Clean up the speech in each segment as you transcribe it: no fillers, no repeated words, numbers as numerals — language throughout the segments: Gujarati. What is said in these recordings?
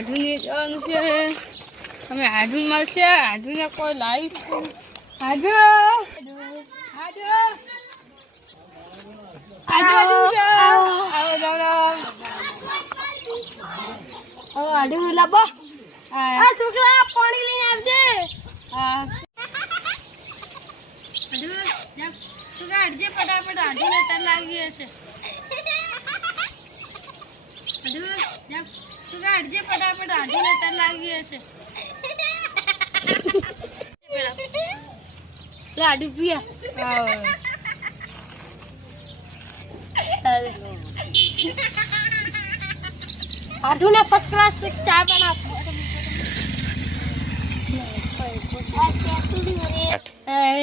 હાડુની જવાનું છે અમે હાડુ મળશે હાડુને કોઈ લાવી હાડુ હાડુ હાડુ હાડુ લાવો આ છોકરા પાણી લઈને આવજે હા હાડુ જપ છોકરા હટજે ફટાફટ હાડુને તર લાગી હશે હાડુ જપ છોકરા હટજે ફટાફટ હાડુને તર લાગી હશે લાડુ પિયા હાડુ ને ફર્સ્ટ ક્લાસ ચા બનાવ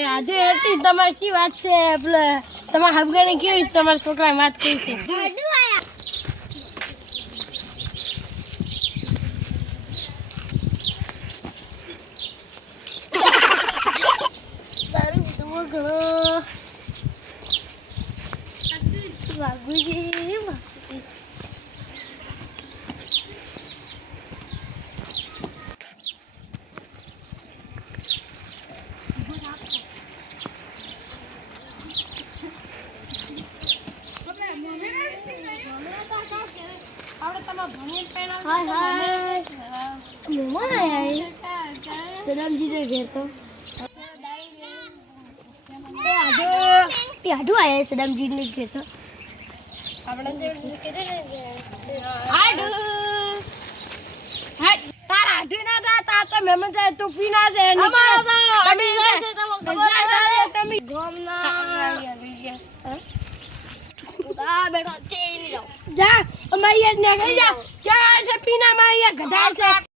આજે એટલી તમારી કી વાત છે એટલે તમારા હબગાની કેવી તમારા છોકરા વાત કરી છે સદામજી ને ઘેર તો આપણે તાર હાડુ ના તા તા તો મહેમાન જાય તો પી ના છે તમે ગોમ ના બેઠો જા અમારી ને ગઈ જા ક્યાં છે પીના માં અહીંયા ગધાર છે